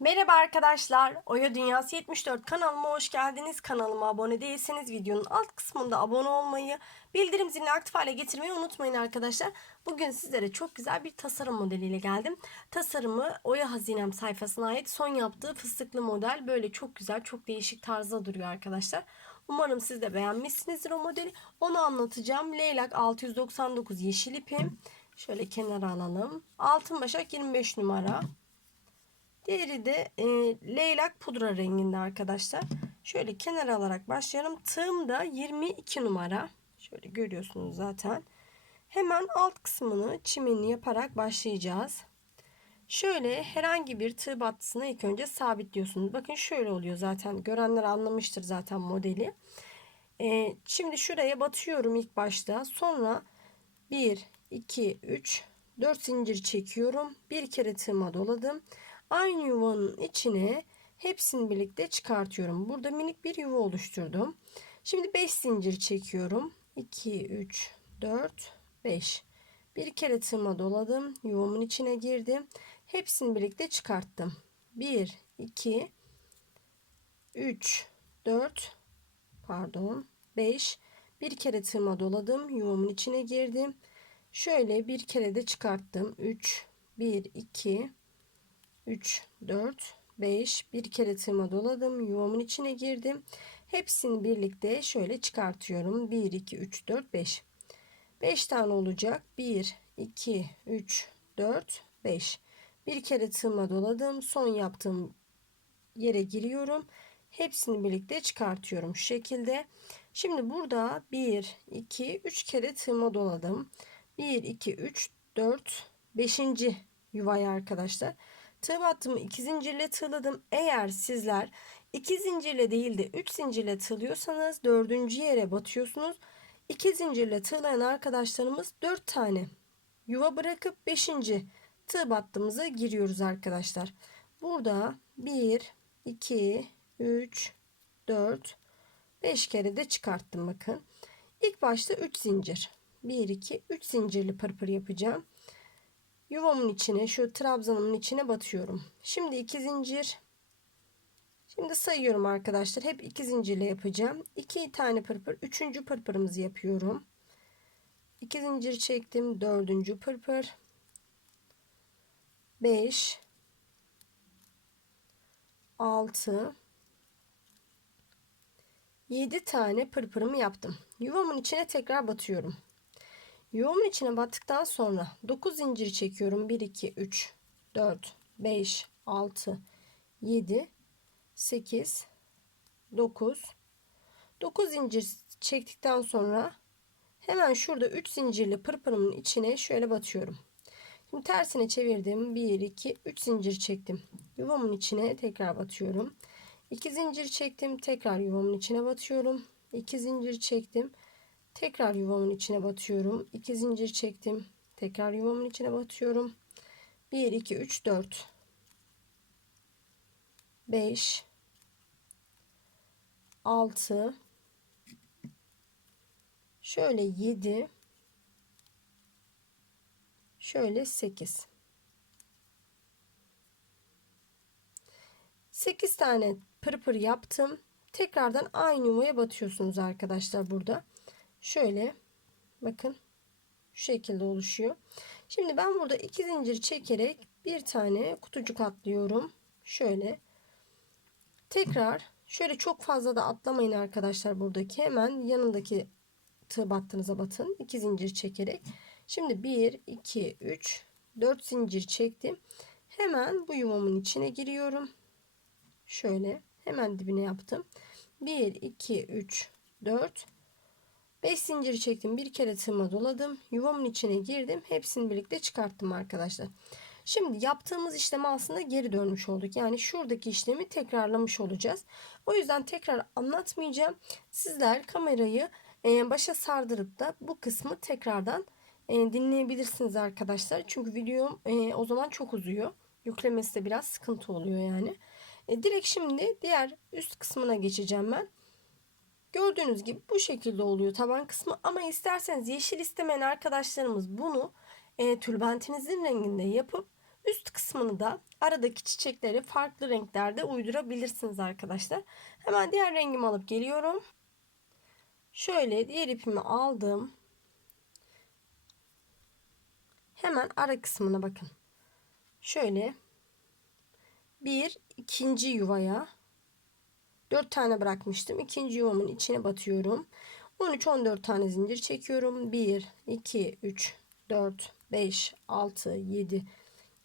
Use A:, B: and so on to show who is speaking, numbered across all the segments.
A: Merhaba arkadaşlar. Oya Dünyası 74 kanalıma hoş geldiniz. Kanalıma abone değilseniz videonun alt kısmında abone olmayı, bildirim zilini aktif hale getirmeyi unutmayın arkadaşlar. Bugün sizlere çok güzel bir tasarım modeliyle geldim. Tasarımı Oya Hazinem sayfasına ait son yaptığı fıstıklı model. Böyle çok güzel, çok değişik tarzda duruyor arkadaşlar. Umarım siz de beğenmişsinizdir o modeli. Onu anlatacağım. Leylak 699 yeşil ipim. Şöyle kenara alalım. Altın başak 25 numara. Diğeri de e, leylak pudra renginde arkadaşlar. Şöyle kenara alarak başlayalım. Tığım da 22 numara. Şöyle görüyorsunuz zaten. Hemen alt kısmını çimenini yaparak başlayacağız. Şöyle herhangi bir tığ battısına ilk önce sabitliyorsunuz. Bakın şöyle oluyor zaten. Görenler anlamıştır zaten modeli. E, şimdi şuraya batıyorum ilk başta. Sonra 1, 2, 3, 4 zincir çekiyorum. Bir kere tığıma doladım. Aynı yuvanın içine hepsini birlikte çıkartıyorum. Burada minik bir yuva oluşturdum. Şimdi 5 zincir çekiyorum. 2, 3, 4, 5. Bir kere tığıma doladım. Yuvamın içine girdim. Hepsini birlikte çıkarttım. 1, 2, 3, 4, pardon 5. Bir kere tığıma doladım. Yuvamın içine girdim. Şöyle bir kere de çıkarttım. 3, 1, 2, 3, 4, 5. Bir kere tığıma doladım. Yuvamın içine girdim. Hepsini birlikte şöyle çıkartıyorum. 1, 2, 3, 4, 5. 5 tane olacak. 1, 2, 3, 4, 5. Bir kere tığıma doladım. Son yaptığım yere giriyorum. Hepsini birlikte çıkartıyorum şu şekilde. Şimdi burada 1, 2, 3 kere tığıma doladım. 1, 2, 3, 4, 5. yuvaya arkadaşlar. Tığ battımı 2 zincirle tığladım. Eğer sizler 2 zincirle değil de 3 zincirle tığlıyorsanız 4. yere batıyorsunuz. 2 zincirle tığlayan arkadaşlarımız 4 tane yuva bırakıp 5. tığ battığımıza giriyoruz arkadaşlar. Burada 1, 2, 3, 4, 5 kere de çıkarttım bakın. İlk başta 3 zincir. 1, 2, 3 zincirli pırpır yapacağım. Yuvamın içine şu trabzanımın içine batıyorum. Şimdi 2 zincir. Şimdi sayıyorum arkadaşlar. Hep 2 zincirle yapacağım. 2 tane pırpır. 3. pırpırımızı yapıyorum. 2 zincir çektim. 4. pırpır. 5 6 7 tane pırpırımı yaptım. Yuvamın içine tekrar batıyorum. Yuvamın içine battıktan sonra 9 zincir çekiyorum. 1, 2, 3, 4, 5, 6, 7, 8, 9. 9 zincir çektikten sonra hemen şurada 3 zincirli pırpırımın içine şöyle batıyorum. Şimdi tersine çevirdim. 1, 2, 3 zincir çektim. Yuvamın içine tekrar batıyorum. 2 zincir çektim. Tekrar yuvamın içine batıyorum. 2 zincir çektim. Tekrar yuvamın içine batıyorum. 2 zincir çektim. Tekrar yuvamın içine batıyorum. 1 2 3 4 5 6 şöyle 7 şöyle 8 8 tane pırpır yaptım. Tekrardan aynı yuvaya batıyorsunuz arkadaşlar burada. Şöyle bakın şu şekilde oluşuyor. Şimdi ben burada iki zincir çekerek bir tane kutucuk atlıyorum. Şöyle tekrar şöyle çok fazla da atlamayın arkadaşlar buradaki hemen yanındaki tığ battığınıza batın. iki zincir çekerek. Şimdi 1 2 3 4 zincir çektim. Hemen bu yuvamın içine giriyorum. Şöyle hemen dibine yaptım. 1 2 3 4 5 zincir çektim. Bir kere tığıma doladım. Yuvamın içine girdim. Hepsini birlikte çıkarttım arkadaşlar. Şimdi yaptığımız işlemi aslında geri dönmüş olduk. Yani şuradaki işlemi tekrarlamış olacağız. O yüzden tekrar anlatmayacağım. Sizler kamerayı e, başa sardırıp da bu kısmı tekrardan e, dinleyebilirsiniz arkadaşlar. Çünkü videom e, o zaman çok uzuyor. Yüklemesi de biraz sıkıntı oluyor yani. Direkt şimdi diğer üst kısmına geçeceğim ben. Gördüğünüz gibi bu şekilde oluyor taban kısmı ama isterseniz yeşil istemeyen arkadaşlarımız bunu e, tülbentinizin renginde yapıp Üst kısmını da aradaki çiçekleri farklı renklerde uydurabilirsiniz arkadaşlar. Hemen diğer rengimi alıp geliyorum. Şöyle diğer ipimi aldım. Hemen ara kısmına bakın. Şöyle bir ikinci yuvaya 4 tane bırakmıştım. İkinci yuvamın içine batıyorum. 13-14 tane zincir çekiyorum. 1, 2, 3, 4, 5, 6, 7,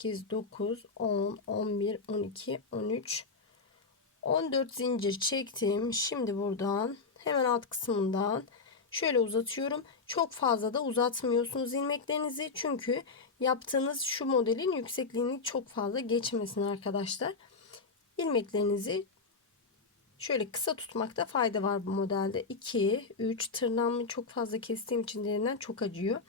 A: 8, 9, 10, 11, 12, 13, 14 zincir çektim. Şimdi buradan hemen alt kısmından şöyle uzatıyorum. Çok fazla da uzatmıyorsunuz ilmeklerinizi. Çünkü yaptığınız şu modelin yüksekliğini çok fazla geçmesin arkadaşlar. İlmeklerinizi şöyle kısa tutmakta fayda var bu modelde. 2, 3 tırnağımı çok fazla kestiğim için derinden çok acıyor.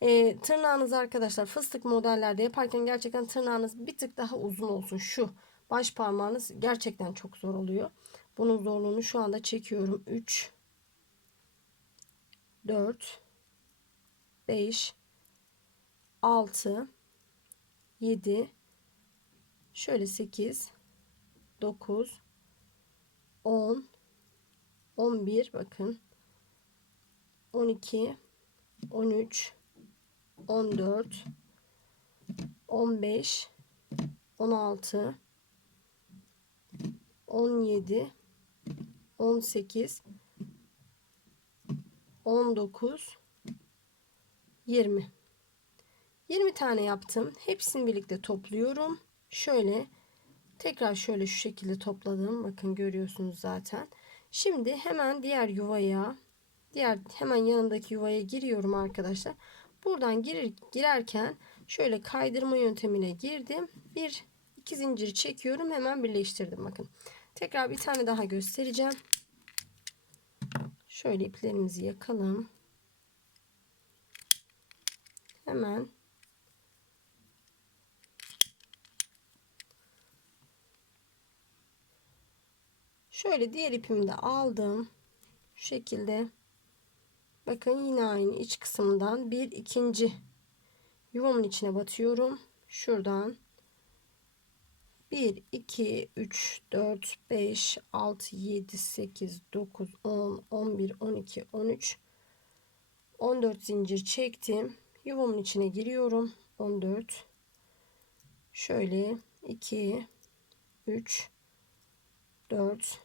A: E, tırnağınız arkadaşlar fıstık modellerde yaparken gerçekten tırnağınız bir tık daha uzun olsun. Şu baş parmağınız gerçekten çok zor oluyor. Bunun zorluğunu şu anda çekiyorum. 3 4 5 6 7 şöyle 8 9 10 11 bakın 12 13 14 15 16 17 18 19 20 20 tane yaptım. Hepsini birlikte topluyorum. Şöyle tekrar şöyle şu şekilde topladım. Bakın görüyorsunuz zaten. Şimdi hemen diğer yuvaya diğer hemen yanındaki yuvaya giriyorum arkadaşlar. Buradan girer, girerken şöyle kaydırma yöntemine girdim. Bir iki zinciri çekiyorum. Hemen birleştirdim. Bakın. Tekrar bir tane daha göstereceğim. Şöyle iplerimizi yakalım. Hemen Şöyle diğer ipimi de aldım. Şu şekilde. Bakın yine aynı iç kısımdan bir ikinci yuvamın içine batıyorum. Şuradan 1, 2, 3, 4, 5, 6, 7, 8, 9, 10, 11, 12, 13, 14 zincir çektim. Yuvamın içine giriyorum. 14. Şöyle 2, 3, 4,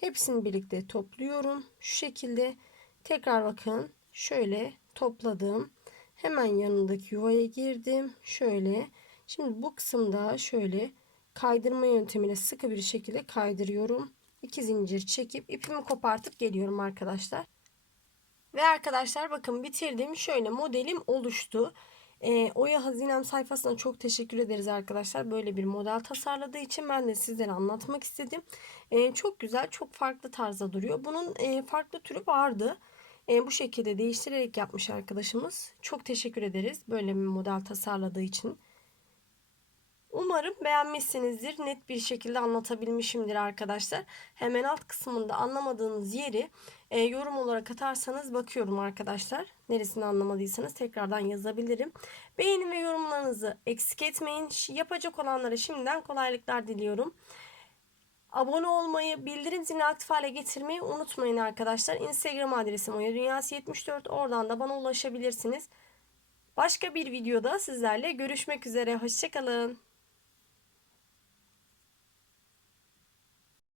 A: Hepsini birlikte topluyorum. Şu şekilde tekrar bakın şöyle topladım. Hemen yanındaki yuvaya girdim. Şöyle. Şimdi bu kısımda şöyle kaydırma yöntemine sıkı bir şekilde kaydırıyorum. 2 zincir çekip ipimi kopartıp geliyorum arkadaşlar. Ve arkadaşlar bakın bitirdim. Şöyle modelim oluştu. E, Oya Hazinem sayfasına çok teşekkür ederiz arkadaşlar. Böyle bir model tasarladığı için ben de sizlere anlatmak istedim. E, çok güzel, çok farklı tarzda duruyor. Bunun e, farklı türü vardı. E, bu şekilde değiştirerek yapmış arkadaşımız. Çok teşekkür ederiz böyle bir model tasarladığı için. Umarım beğenmişsinizdir. Net bir şekilde anlatabilmişimdir arkadaşlar. Hemen alt kısmında anlamadığınız yeri e, yorum olarak atarsanız bakıyorum arkadaşlar. Neresini anlamadıysanız tekrardan yazabilirim. Beğeni ve yorumlarınızı eksik etmeyin. Yapacak olanlara şimdiden kolaylıklar diliyorum. Abone olmayı, bildirim zilini aktif hale getirmeyi unutmayın arkadaşlar. Instagram adresim Oya Dünyası 74. Oradan da bana ulaşabilirsiniz. Başka bir videoda sizlerle görüşmek üzere. Hoşçakalın.